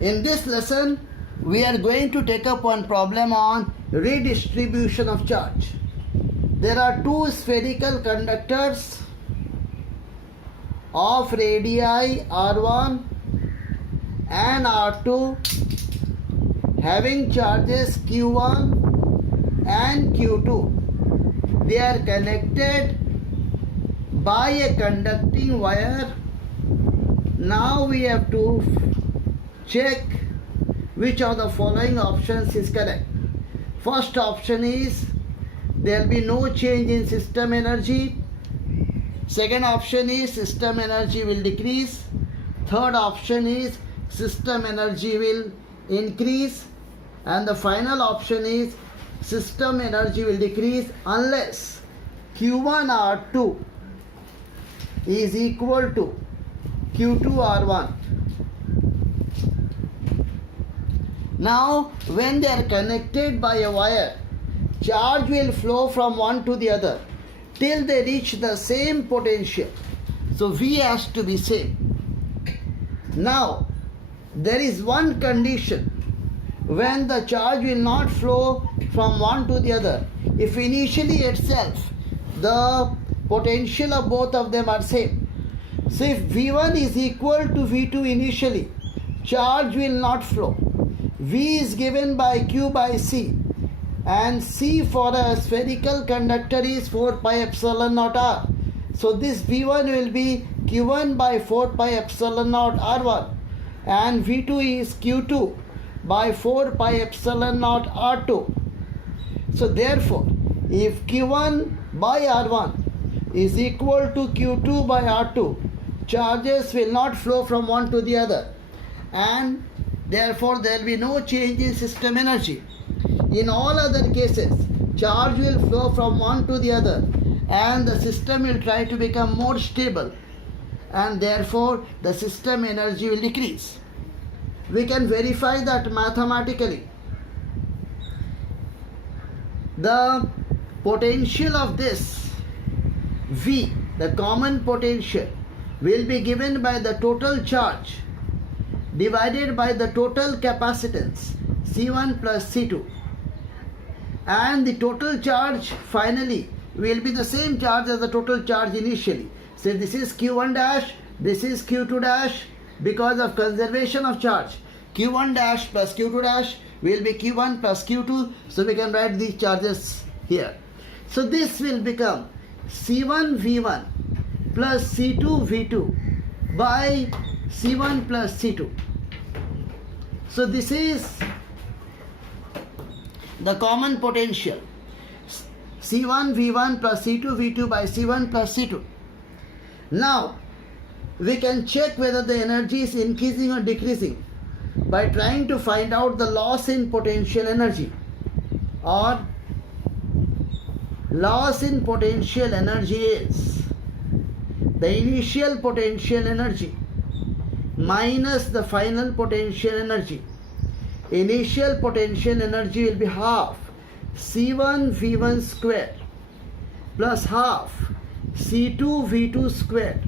In this lesson, we are going to take up one problem on redistribution of charge. There are two spherical conductors of radii R1 and R2 having charges Q1 and Q2. They are connected by a conducting wire. Now we have to check which of the following options is correct. First option is there will be no change in system energy. Second option is system energy will decrease. Third option is system energy will increase. And the final option is system energy will decrease unless Q1 R2 is equal to Q2 R1. Now, when they are connected by a wire, charge will flow from one to the other till they reach the same potential. So, V has to be same. Now, there is one condition when the charge will not flow from one to the other. If initially itself the potential of both of them are same. So, if V1 is equal to V2 initially, charge will not flow. V is given by Q by C, and C for a spherical conductor is 4 pi epsilon naught R. So this V1 will be Q1 by 4 pi epsilon naught R1, and V2 is Q2 by 4 pi epsilon naught R2. So therefore, if Q1 by R1 is equal to Q2 by R2, charges will not flow from one to the other, and therefore there will be no change in system energy. In all other cases, charge will flow from one to the other and the system will try to become more stable, and therefore the system energy will decrease. We can verify that mathematically. The potential of this V, the common potential, will be given by the total charge divided by the total capacitance C1 plus C2, and the total charge finally will be the same charge as the total charge initially. So this is Q1 dash, this is Q2 dash. Because of conservation of charge, Q1 dash plus Q2 dash will be Q1 plus Q2. So we can write these charges here. So this will become C1 V1 plus C2 V2 by C1 plus C2. So this is the common potential, C1 V1 plus C2 V2 by C1 plus C2. Now we can check whether the energy is increasing or decreasing by trying to find out the loss in potential energy, or loss in potential energy is the initial potential energy minus the final potential energy. Initial potential energy will be half C1 V1 square plus half C2 V2 square,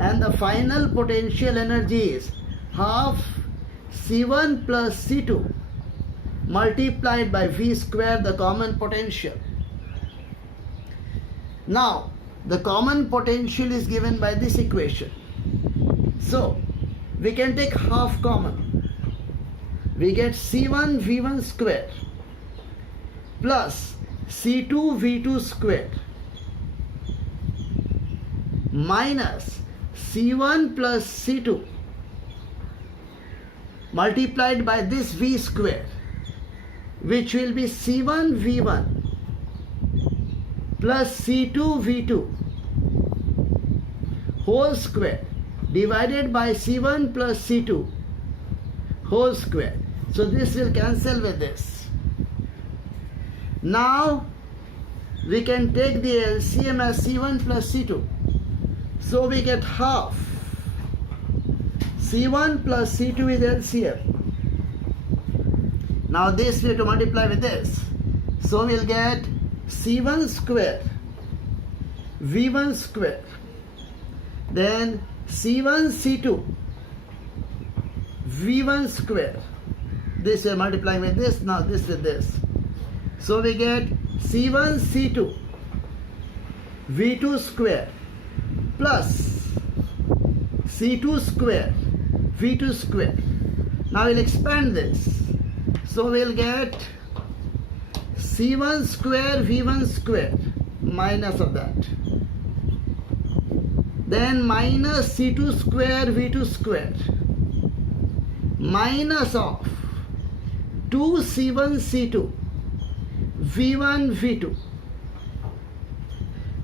and the final potential energy is half C1 plus C2 multiplied by V square, the common potential. Now the common potential is given by this equation. So we can take half common. We get C1 V1 square plus C2 V2 square minus C1 plus C2 multiplied by this V square, which will be C1 V1 plus C2 V2 whole square divided by C1 plus C2 whole square. So this will cancel with this. Now we can take the LCM as C1 plus C2. So we get half C1 plus C2 is LCM. Now this we have to multiply with this. So we'll get C1 square V1 square, then C1 C2 V1 square. This we are multiplying with this, now this with this. So we get C1 C2 V2 square plus C2 square V2 square. Now we'll expand this. So we'll get C1 square V1 square minus of that. Then minus C2 square V2 square minus of 2C1 C2 V1 V2.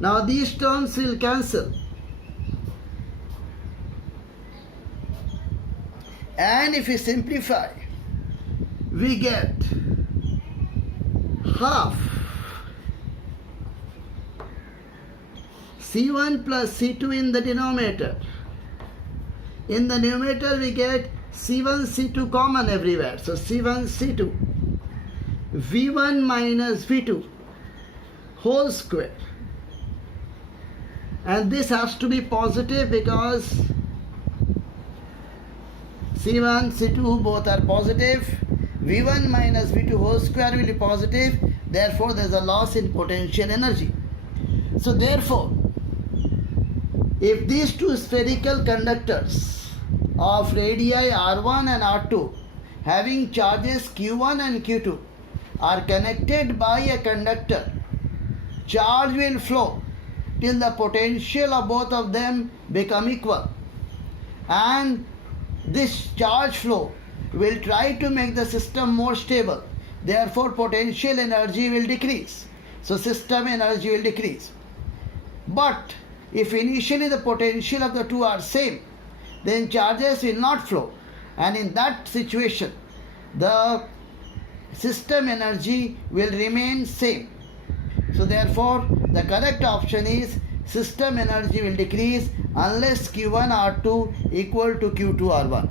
Now these terms will cancel. And if we simplify, we get half C1 plus C2 in the denominator. In the numerator we get C1 C2 common everywhere. So C1 C2 V1 minus V2 whole square. And this has to be positive because C1, C2 both are positive. V1 minus V2 whole square will be positive. Therefore, there is a loss in potential energy. So therefore, if these two spherical conductors of radii R1 and R2 having charges Q1 and Q2 are connected by a conductor, charge will flow till the potential of both of them become equal, and this charge flow will try to make the system more stable. Therefore, potential energy will decrease. So system energy will decrease. But if initially the potential of the two are same, then charges will not flow, and in that situation the system energy will remain same. So therefore, the correct option is system energy will decrease unless Q1 R2 equal to Q2 R1.